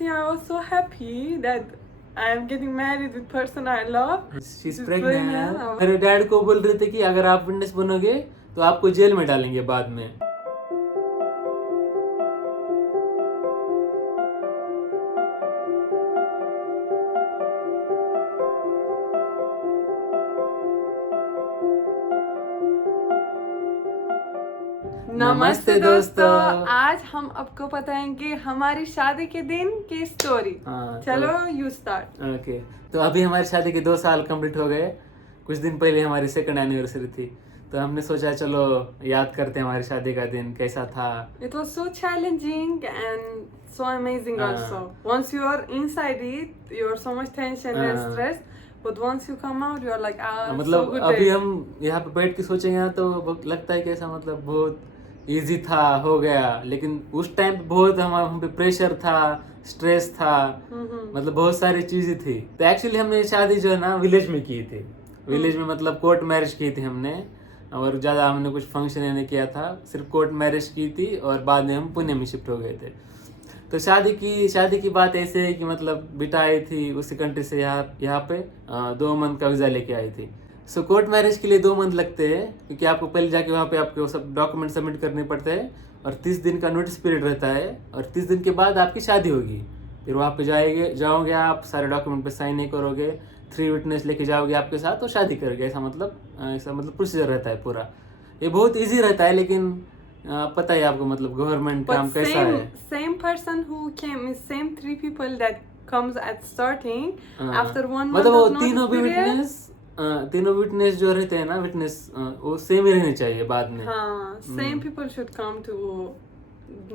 honestly, I was so happy that I am getting married with person I love. She's pregnant. मेरे dad को बोल रहे थे कि अगर आप विटनेस बनोगे तो आपको जेल में डालेंगे बाद में. नमस्ते दोस्तों, आज हम आपको बताएंगे हमारी शादी के दिन की स्टोरी. चलो यू स्टार्ट. ओके, तो अभी हमारी शादी के 2 साल कंप्लीट हो गए. कुछ दिन पहले हमारी 2nd एनिवर्सरी थी, तो हमने सोचा चलो याद करते हैं हमारी शादी का दिन कैसा था. It was so challenging and so amazing also. Once you are inside it, you are so much tension and stress. But once you come out, you are like, मतलब so good अभी day. हम यहाँ पे बैठ के सोचेंगे ना तो लगता है कैसा मतलब बहुत इजी था, हो गया. लेकिन उस टाइम पे बहुत हम पे प्रेशर था, स्ट्रेस था, मतलब बहुत सारी चीजें थी. तो एक्चुअली हमने शादी जो है ना विलेज में की थी. विलेज में मतलब कोर्ट मैरिज की थी हमने, और ज्यादा हमने कुछ फंक्शन नहीं किया था, सिर्फ कोर्ट मैरिज की थी और बाद में हम पुणे में शिफ्ट हो गए थे. तो शादी की बात ऐसे है कि मतलब बेटा आई थी उसी कंट्री से यहाँ पे 2 मंथ का वीजा लेके आई थी. सो कोर्ट मैरिज के लिए 2 मंथ लगते हैं, क्योंकि आपको पहले जाके वहाँ पे आपको सब डॉक्यूमेंट सबमिट करने पड़ते हैं और 30 दिन का नोटिस पीरियड रहता है, और 30 दिन के बाद आपकी शादी होगी. फिर वहाँ पे जाओगे आप, सारे डॉक्यूमेंट पे साइन नहीं करोगे, 3 विटनेस लेके जाओगे आपके साथ और शादी करोगे. ऐसा मतलब प्रोसीजर रहता है पूरा. ये बहुत ईजी रहता है, लेकिन पता है आपको मतलब गवर्नमेंट काम कैसा है. Same person who came is same 3 people that comes at starting after 1 month मतलब वो of notice period. तीनों विटनेस जो रहते हैं ना, विटनेस वो सेम ही रहने चाहिए बाद में. हाँ, same people should come to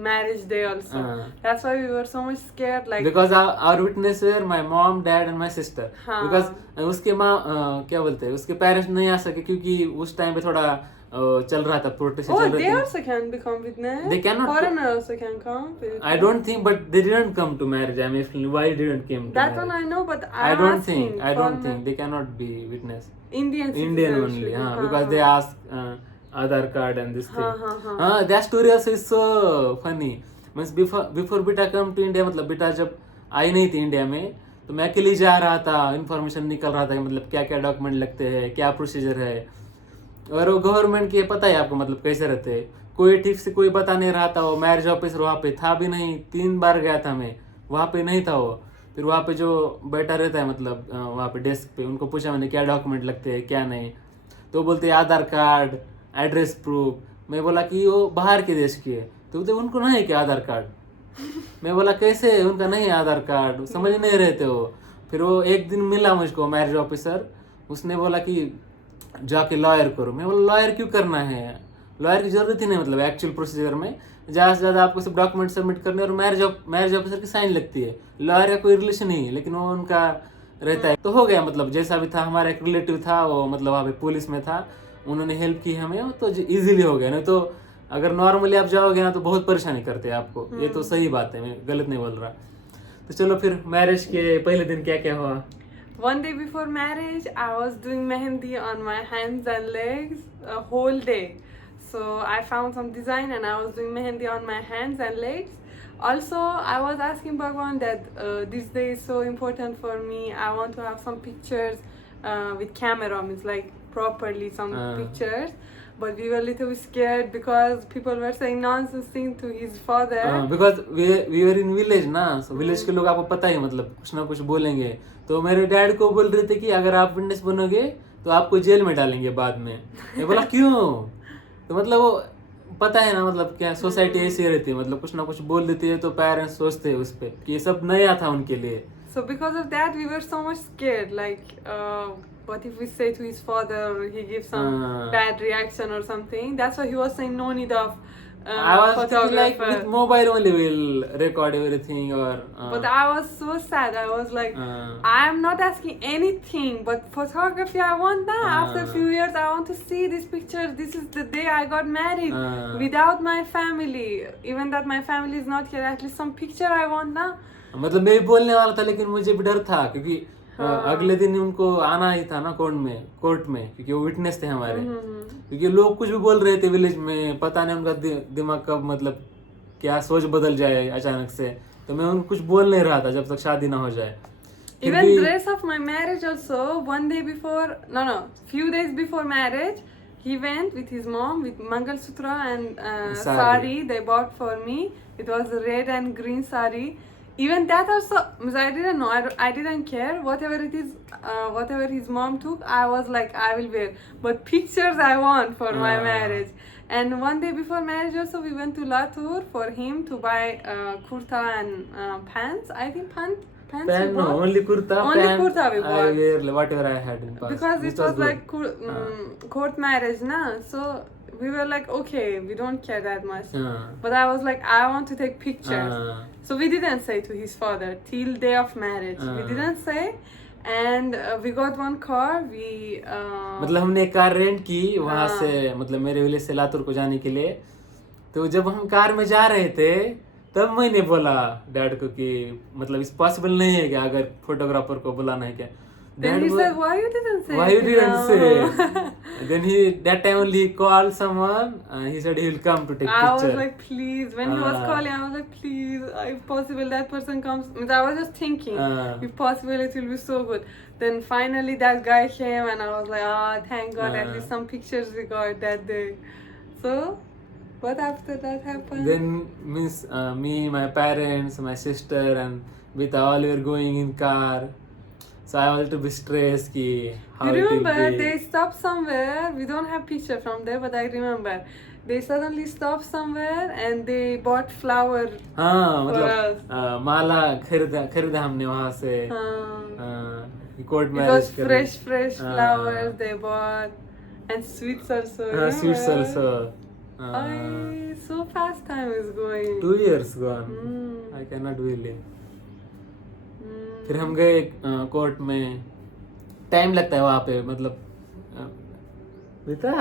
marriage day also. That's why we were so much scared, like because our witness were my mom, dad and my sister. Because उसके माँ क्या बोलते हैं, उसके पेरेंट्स नहीं आ सके क्योंकि उस टाइम पे थोड़ा चल रहा था, प्रोटेस्ट चल रही थी. they also can become witness. They cannot. Foreigner also can come. I don't think, but they didn't come to marriage. I mean, why didn't came to that marriage? one I know, but I don't think they cannot be witness. Indian only. Because they ask Aadhaar card and this thing. That story also is so funny. Means before बेटा come to India, मतलब बेटा जब आई नहीं थी India में, तो मैं अकेले जा रहा था, इन्फॉर्मेशन निकल रहा था मतलब क्या क्या डॉक्यूमेंट लगते हैं, क्या प्रोसीजर है. और वो गवर्नमेंट के पता है आपको मतलब कैसे रहते हैं, कोई ठीक से कोई बता नहीं रहा था. वो मैरिज ऑफिसर वहाँ पे था भी नहीं, 3 बार गया था मैं, वहाँ पे नहीं था वो. फिर वहाँ पे जो बैठा रहता है मतलब वहाँ पे डेस्क पे, उनको पूछा मैंने क्या डॉक्यूमेंट लगते हैं क्या नहीं, तो बोलते हैं आधार कार्ड, एड्रेस प्रूफ. मैं बोला कि वो बाहर के देश की है, तो बोलते उनको नहीं है क्या आधार कार्ड. मैं बोला कैसे उनका नहीं है आधार कार्ड, समझ नहीं रहे थे वो. फिर वो एक दिन मिला मुझको मैरिज ऑफिसर, उसने बोला कि जाके लॉयर करो. मैं बोला लॉयर क्यों करना है, लॉयर की जरूरत ही नहीं. मतलब एक्चुअल प्रोसीजर में ज़्यादा से ज़्यादा आपको सब डॉक्यूमेंट सबमिट करने और मैरिज ऑफिसर की साइन लगती है. लॉयर का कोई रिलेशन नहीं है, लेकिन वो उनका रहता है. तो हो गया मतलब जैसा भी था. हमारा एक रिलेटिव था, वो मतलब वहाँ पे पुलिस में था, उन्होंने हेल्प की हमें, तो इजीली हो गया. नहीं तो अगर नॉर्मली आप जाओगे ना तो बहुत परेशानी करते हैं आपको. ये तो सही बात है, मैं गलत नहीं बोल रहा. तो चलो फिर मैरिज के पहले दिन क्या क्या हुआ. One day before marriage, I was doing mehendi on my hands and legs a whole day. So I found some design and I was doing mehendi on my hands and legs. Also, I was asking Bhagwan that this day is so important for me. I want to have some pictures with camera, means like properly some pictures. But we were a little bit scared because people were saying nonsense thing to his father. Because we were in village ना, so village के लोग आपको पता ही मतलब कुछ ना कुछ बोलेंगे. तो मेरे डैड को बोल रहे थे कि अगर आप विटनेस बनोगे तो आपको जेल में डालेंगे बाद में. मैं बोला क्यों, तो मतलब वो पता है ना मतलब क्या सोसाइटी ऐसी रहती है, मतलब कुछ ना कुछ बोल देती है तो पेरेंट्स सोचते हैं उस पे कि ये सब नया था उनके लिए. So because of that we were so much scared, like what if we say to his father, he gives some bad reaction or something. That's why he was saying no need of I was thinking like with mobile only we'll record everything or but I was so sad. I was like I'm not asking anything but photography I want now. After a few years I want to see these pictures. This is the day I got married without my family. Even that my family is not here, at least some picture I want now. मतलब मैं भी बोलने वाला था, लेकिन मुझे भी डर था क्योंकि अगले दिन उनको आना ही था ना कोर्ट में क्योंकि वो विटनेस थे हमारे. क्योंकि लोग कुछ भी बोल रहे थे विलेज में, पता नहीं उनका दिमाग कब मतलब क्या सोच बदल जाए अचानक से. तो मैं उनको कुछ बोल नहीं रहा था जब तक शादी ना हो जाए. फिर Even भी dress of my marriage also, one day before, no, few days before marriage, he went with his mom with Mangal Sutra and sari they bought for me. It was a red and green sari. Even that also, I didn't know, I didn't care. Whatever it is, whatever his mom took, I was like, I will wear. But pictures I want for my marriage. And one day before marriage also, we went to Latur for him to buy kurta and pants. I think pants. Pant, no, only kurta. Only pant, kurta we I bought. wear whatever I had in past. Because This it was good. like court marriage, na. So we were like, okay, we don't care that much. But I was like, I want to take pictures. So we didn't say to his father till day of marriage. We didn't say, and we got one car. We मतलब हमने एक car rent की वहां से, मतलब मेरे village से लातूर को जाने के लिए. तो जब हम कार में जा रहे थे तब मैंने बोला डैड को कि मतलब इस पॉसिबल नहीं है कि अगर फोटोग्राफर को बुलाना है क्या. Then he said, why you didn't say? Why you didn't say? Then that time only he called someone. He said he will come to take I picture. was like, please. When he was calling, I was like, please, if possible, that person comes. I was just thinking, if possible, it will be so good. Then finally, that guy came, and I was like, thank God, at least some pictures we got that day. So, what after that happened? Then means me, my parents, my sister, and with all we were going in car. So I was to be stressed ki how You it will remember be. they stopped somewhere. We don't have picture from there, but I remember they suddenly stopped somewhere and they bought flower. हाँ for us. मतलब माला खरीदा हमने वहाँ से. Court It marriage was fresh flowers they bought and sweets also. sweets remember? also. So fast time is going. 2 years gone. I cannot believe. फिर हम गए court में. टाइम लगता है वहाँ पे, मतलब बेटा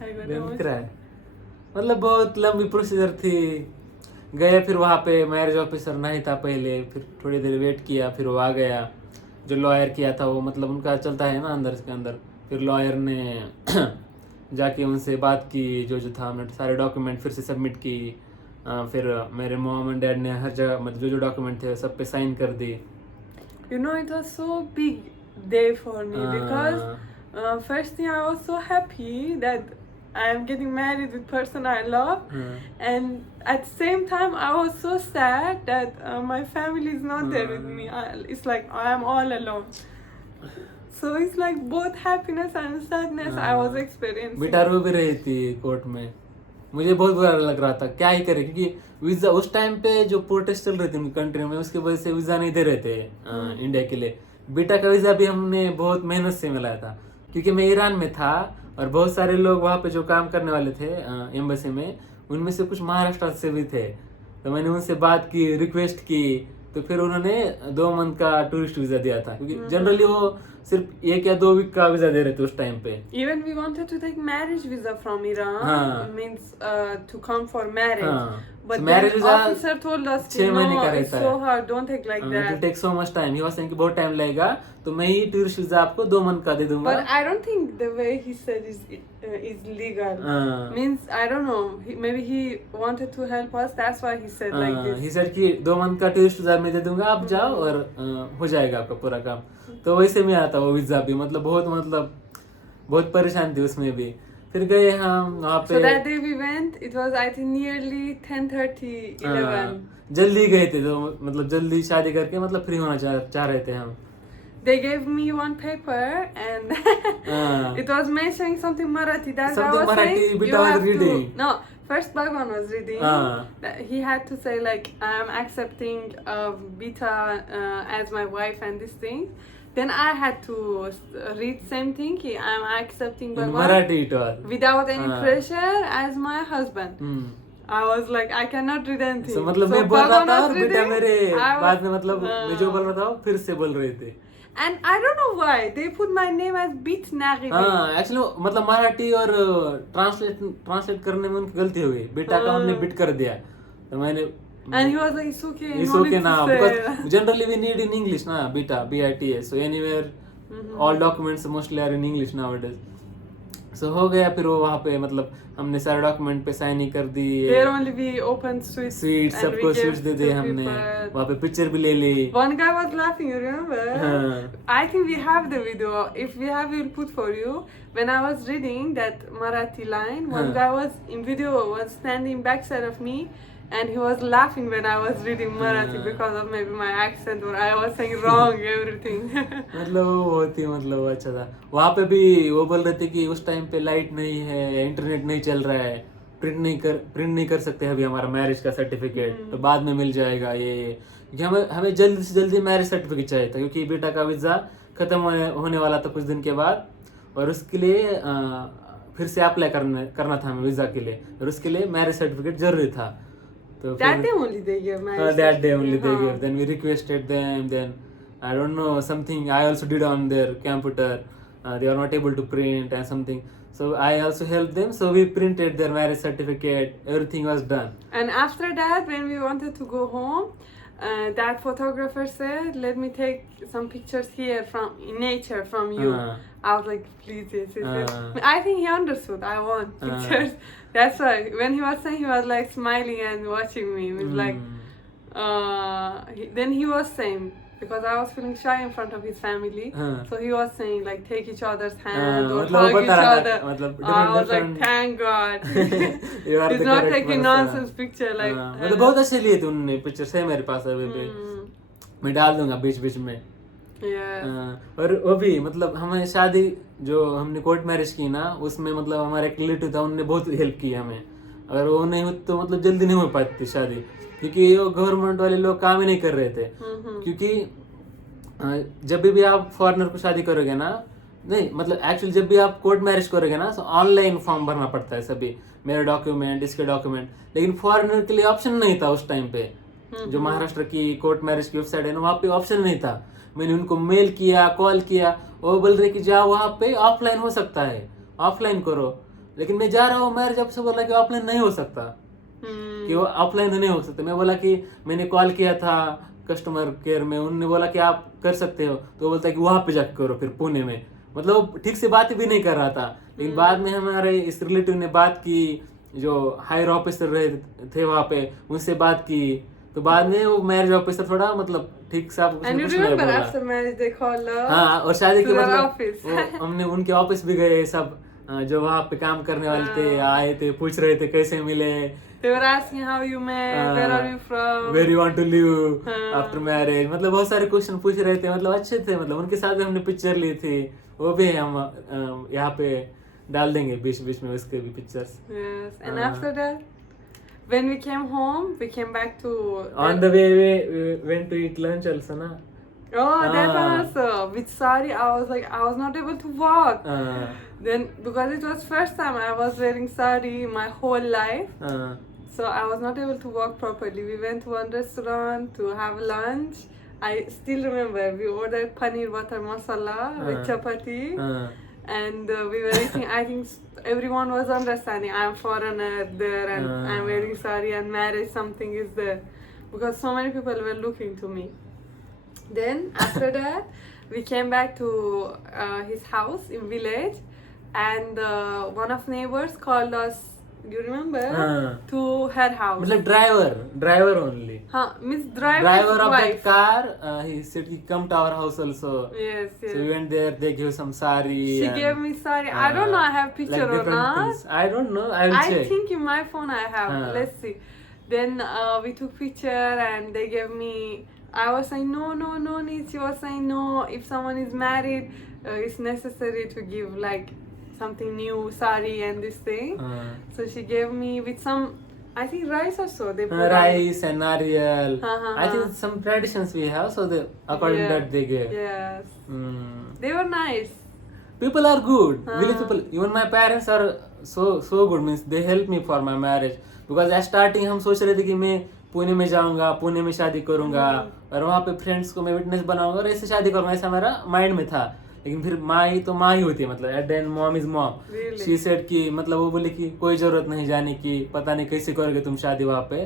I got दिख रहा है, मतलब बहुत लंबी प्रोसीजर थी. गए फिर वहाँ पे मैरिज ऑफिसर नहीं था पहले. फिर थोड़ी देर वेट किया, फिर वो आ गया. जो लॉयर किया था वो, मतलब उनका चलता है ना अंदर के अंदर. फिर लॉयर ने जाके उनसे बात की, जो था हमने सारे डॉक्यूमेंट फिर से सबमिट की. फिर मेरे मॉम एंड डैड ने हर जगह मतलब जो डॉक्यूमेंट थे सब पे साइन कर दी. You know, it was so big day for me because first thing I was so happy that I am getting married with person I love, and at the same time I was so sad that my family is not there with me. It's like I am all alone. So it's like both happiness and sadness I was experiencing. बेटा रो भी रही थी court में. मुझे बहुत बुरा लग रहा था, क्या ही करे, क्योंकि वीजा उस टाइम पे जो प्रोटेस्ट चल रही थी उनकी कंट्री में, उसकी वजह से वीजा नहीं दे रहे थे इंडिया के लिए. बेटा का वीजा भी हमने बहुत मेहनत से मिलाया था, क्योंकि मैं ईरान में था और बहुत सारे लोग वहाँ पे जो काम करने वाले थे एम्बेसी में, उनमें से कुछ महाराष्ट्र से भी थे. तो मैंने उनसे बात की, रिक्वेस्ट की, तो फिर उन्होंने 2 मंथ का टूरिस्ट वीजा दिया था, क्योंकि जनरली वो सिर्फ 1 या 2 वीक का वीजा दे रहे थे उस टाइम पे. Even we wanted to take marriage visa from Iran, means to come for marriage. But So then marriage visa officer told us, 6 महीने no, का it's रहता so है. hard, don't take like It that. will take so much time. He was saying कि बहुत time लगेगा, तो मैं ही tourist visa आपको 2 मंथ का दे दूंगा. But I don't think the way he said is legal. Means I don't know. Maybe he wanted to help us. That's why he said like this. He said कि 2 month का tourist visa मैं दे दूंगा, आप जाओ और हो जाएगा आपका पूरा काम. तो वैसे में आता वो वीजा भी, मतलब बहुत परेशान थी उसमें भी. फिर गए हम वहाँ पे. So that day we went. It was I think nearly 10:30, 11. जल्दी गए थे, तो मतलब जल्दी शादी करके मतलब फ्री होना चाह रहे थे हम. They gave me one paper and it was mentioning something Marathi. That Something guy was Marathi, saying Bita you was have reading. to. No, first Bhagwan was reading. That he had to say like I am accepting Bita as my wife and this thing. Then I had to read same thing. I am accepting In Bhagwan Marathi it was. without any pressure as my husband. I was like I cannot read anything. So मतलब मैं बोल रहा Bhagwan था was और बेटा reading, मेरे I was- बाद में मतलब मैं जो बोल रहा था वो फिर से बोल रहे थे. And I don't know why they put my name as Bit Nagiri. हाँ एक्चुअली मतलब मराठी और ट्रांसलेट करने में उनकी गलती हो गई. बेटा का हमने बिट कर दिया, तो मैंने And he was like, it's okay. It's no okay need to now say. because generally we need in English na beta BITA. So anywhere all documents mostly are in English nowadays. सो हो गया। फिर वो वहाँ पे मतलब हमने सारे document पे साइन ही कर दी, There only we opened sweets sweet and सबको we sweets gave they to दिए हमने, people. वहाँ पे पिक्चर भी ले ली। One guy was laughing, you remember? हाँ। I think we have the video. If we have, we'll put for you. When I was reading that Marathi line, one guy was in video was standing backside of me, and he was laughing when I was reading Marathi because of maybe my accent or I was saying wrong everything. मतलब वो बहुत ही मतलब वो अच्छा था। वहाँ पे भी वो बोल रहे थे कि उस टाइम पे लाइट नहीं है, इंटरनेट नहीं चल रहा है, प्रिंट नहीं कर सकते अभी हमारा मैरिज का सर्टिफिकेट, तो बाद में मिल जाएगा ये। क्योंकि हमें जल्दी से जल्दी मैरिज सर्टिफिकेट चाहिए था, क्योंकि बेटा का वीज़ा खत्म होने वाला था कुछ दिन के बाद, और उसके लिए फिर से अप्लाई करना था हमें वीज़ा के लिए, और उसके लिए मैरिज सर्टिफिकेट जरूरी था। तो That day only they gave marriage. that day only they gave. Then we requested them. Then I don't know, something I also did on their computer. They are not able to print and something. So I also helped them. So we printed their marriage certificate. Everything was done. And after that, when we wanted to go home, that photographer said, "Let me take some pictures here from in nature from you." I was like, "Please, yes." I think he understood. I want pictures. That's why when he was saying, he was like smiling and watching me. He was like, then he was saying, because I was feeling shy in front of his family, so he was saying like take each other's hand or hug each other. I was like, thank God. He's not taking nonsense picture like. मतलब बहुत अच्छे लिए थे उन्होंने picture से मेरे पास अभी भी, मैं डाल दूंगा बीच बीच में। और वो भी मतलब हमें शादी जो हमने कोर्ट मैरिज की ना, उसमें मतलब हमारा एक रिलेटिव था, उन्होंने बहुत हेल्प की हमें। अगर वो नहीं होती तो मतलब जल्दी नहीं हो पाती थी शादी, क्योंकि वो गवर्नमेंट वाले लोग काम ही नहीं कर रहे थे। क्योंकि जब भी आप फॉरेनर को शादी करोगे ना, नहीं मतलब एक्चुअली जब भी आप कोर्ट मैरिज करोगे ना, तो ऑनलाइन फॉर्म भरना पड़ता है सभी, मेरे डॉक्यूमेंट, इसके डॉक्यूमेंट। लेकिन फॉरेनर के लिए ऑप्शन नहीं था उस टाइम पे। जो महाराष्ट्र की कोर्ट मैरिज की वेबसाइट है ना, वहाँ पे ऑप्शन नहीं था। मैंने उनको मेल किया, कॉल किया, वो बोल रहे कि जाओ वहाँ पे ऑफलाइन हो सकता है, ऑफलाइन करो। लेकिन मैं जा रहा हूँ मैरिज, अब से बोला कि ऑफलाइन नहीं हो सकता, कि वो ऑफलाइन नहीं हो सकता। मैं बोला कि मैंने कॉल किया था कस्टमर केयर में, उन्होंने बोला कि आप कर सकते हो, तो बोलता है कि वहाँ पे जाकर करो फिर पुणे में। मतलब वो ठीक से बात भी नहीं कर रहा था। लेकिन बाद में हमारे इस रिलेटिव ने बात की, जो हायर ऑफिसर रहे थे वहाँ पे, उनसे बात की, तो बाद में वो मैरिज ऑफिसर थोड़ा मतलब ठीक से कुछ नहीं बोला। हाँ, और शादी के बाद हमने उनके ऑफिस भी गए, सब जो वहाँ पे काम करने वाले थे आए थे, पूछ रहे थे कैसे मिले, They were asking how you met, where are you from, where you want to live after marriage, मतलब बहुत सारे क्वेश्चन पूछ रहे थे, मतलब अच्छे थे। मतलब उनके साथ हमने पिक्चर ली थी, वो भी हम यहाँ पे डाल देंगे बीच बीच में उसके भी pictures. Yes, and after that, when we came home, we came back to. On the way, we went to eat lunch also, na? Oh, that also. With sari, I was not able to walk. Then because it was first time I was wearing sari my whole life, so I was not able to walk properly. We went to one restaurant to have lunch. I still remember we ordered paneer butter masala with chapati, and we were eating. I think everyone was understanding. I'm foreigner there, and I'm wearing sari, and marriage something is there, because so many people were looking to me. Then after that, we came back to his house in village, and one of neighbors called us. Do you remember? To her house. मतलब driver only. Miss driver of wife. that car. He said he come to our house also. Yes. So we went there. They gave some sari. She gave me sari. I don't know. I have picture like or not. Things. I don't know. I will check. I think in my phone I have. Let's see. Then we took picture and they gave me. I was saying no need. She was saying no. If someone is married, it's necessary to give like something new, sari and this thing. So she gave me with some, I think rice or so. They put rice and nariyal. I think some traditions we have, so according to that they gave. Yes. They were nice. People are good. Village people. Even my parents are so good. Means they helped me for my marriage. Because at starting हम सोच रहे थे कि मैं पुणे में जाऊंगा, पुणे में शादी करूंगा, और वहाँ पे फ्रेंड्स को मैं विटनेस बनाऊंगा और ऐसे शादी करूंगा, ऐसा मेरा माइंड में था। लेकिन फिर माँ ही होती है, मतलब at the end mom is mom. She said कि मतलब वो बोली कि कोई जरूरत नहीं जाने की, पता नहीं कैसे करोगे तुम शादी वहाँ पे,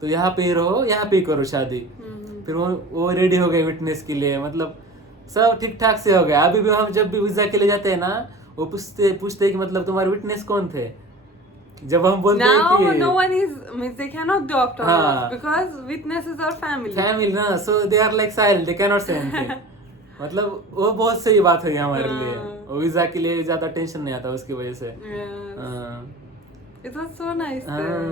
तो यहाँ पे ही रहो, यहाँ पे ही करो शादी। फिर वो रेडी हो गए विटनेस के लिए, मतलब सब ठीक ठाक से हो गया। अभी भी हम जब भी वीजा के लिए जाते हैं ना, वो पूछते पूछते कि मतलब तुम्हारे विटनेस कौन थे, जब हम बोलते हैं Now कि no one is means they cannot dopt on हाँ. us because witnesses are family. Family ना, so they are like silent, they can not say anything. मतलब वो बहुत सही बात हुई हमारे लिए. वो वीजा के लिए ज्यादा टेंशन नहीं आता उसकी वजह से. Yes. हाँ. It was so nice हाँ, there.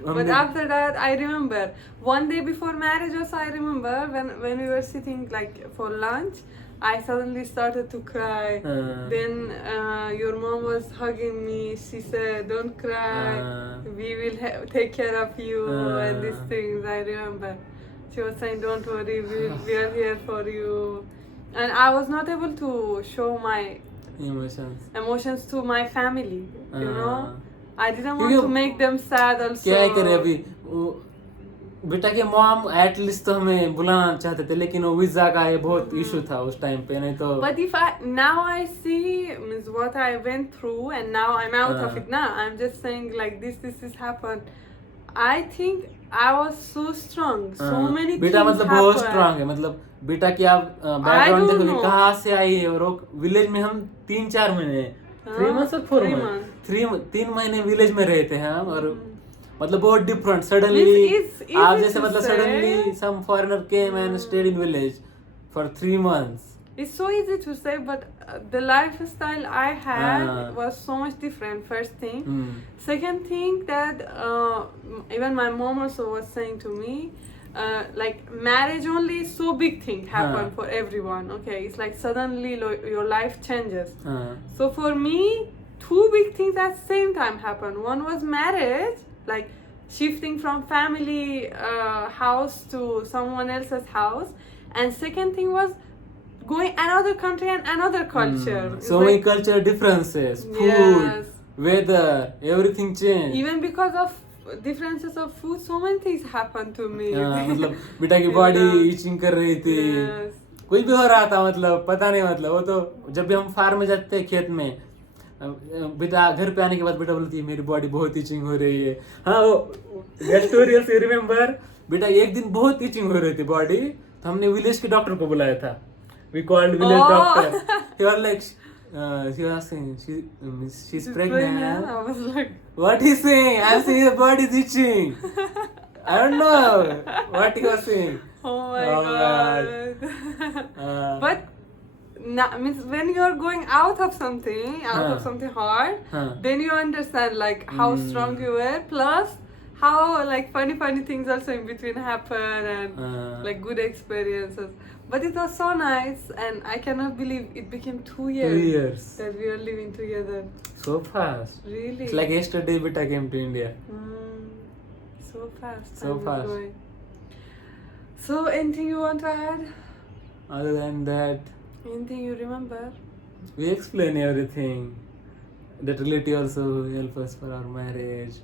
But हमने- after that, I remember one day before marriage also. I remember when we were sitting like for lunch, I suddenly started to cry. Then your mom was hugging me. She said, "Don't cry. We will take care of you and these things." I remember. She was saying, "Don't worry. We are here for you." And I was not able to show my emotions to my family. You know. I didn't want to make them sad also. क्या करे अभी बेटा के mom at least तो हमें बुलाना चाहते थे, लेकिन वो वीजा का ये बहुत इशू था उस टाइम पे, नहीं तो. But if now I see means what I went through and now I'm out of it now. I'm just saying like this has happened. I think I was so strong. So many बेटा things मतलब बहुत happened. Strong है. मतलब बेटा की आप background देखोगे कहाँ से आई है. और विलेज में हम 3-4 महीने 3 months और 4 months 3 महीने विलेज में रहे थे हम. और मतलब बहुत डिफरेंट सडनली आप जैसे मतलब suddenly some foreigner came and stayed in village for 3 months. It's so easy to say, but the lifestyle I had was so much different. First thing. Second thing that even my mom also was saying to me, like marriage only is so big thing happen for everyone. Okay, it's like suddenly your life changes. So for me, 2 big things at the same time happened. One was marriage, like shifting from family house to someone else's house, and second thing was going another country and another culture. So many culture differences, food, weather, everything changed. Even because of differences of food, so many things happened to me. मतलब बेटा की body etching कर रही थी. कोई भी हो रहा था, मतलब पता नहीं. मतलब वो तो जब भी हम फार्म में जाते हैं खेत में, बेटा घर पे आने के बाद बेटा बोलती है मेरी बॉडी बहुत इचिंग हो रही है. हाँ वो स्टोरी ऑल्सो रिमेम्बर. बेटा एक दिन बहुत इचिंग हो रही थी बॉडी, तो हमने विलेज के डॉक्टर को बुलाया था. We called village doctor. He was like, she was saying she's pregnant. I was like, what he's saying? I'm saying the body is itching. I don't know what he was saying. oh my god. But means when you're going out of something hard, then you understand like how strong you were. Plus how like funny things also in between happen and like good experiences. But it was so nice, and I cannot believe it became 2 years. 2 years that we are living together. So fast. Really. It's like yesterday Beta came to India. So fast. So fast. Going. So anything you want to add? Other than that, anything you remember? We explain everything. That relative also help us for our marriage.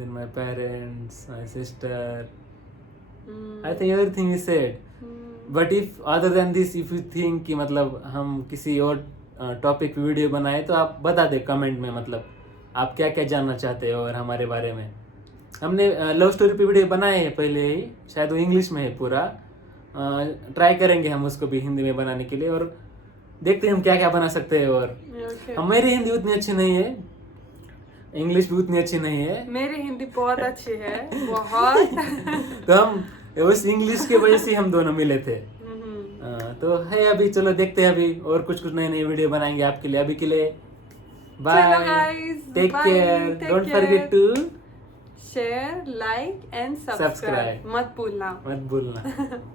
Then my parents, my sister. I think everything is said. But if other than this, if you think कि मतलब हम किसी और topic video बनाए तो आप बता दे comment में, मतलब आप क्या क्या जानना चाहते हो और हमारे बारे में. हमने लव स्टोरी पे वीडियो बनाए हैं पहले ही, शायद वो इंग्लिश में है पूरा. ट्राई करेंगे हम उसको भी हिंदी में बनाने के लिए, और देखते हैं हम क्या क्या बना सकते हैं. और मेरी हिंदी उतनी अच्छी नहीं है, इंग्लिश भी उतनी अच्छी नहीं है. मेरी हिंदी बहुत अच्छी है, बहुत. तो हम उस इंग्लिश के वजह से हम दोनों मिले थे. तो है अभी, चलो देखते हैं अभी और कुछ नई वीडियो बनाएंगे आपके लिए. अभी के लिए bye, take care, don't forget to share, like and subscribe. मत भूलना.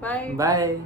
बाय.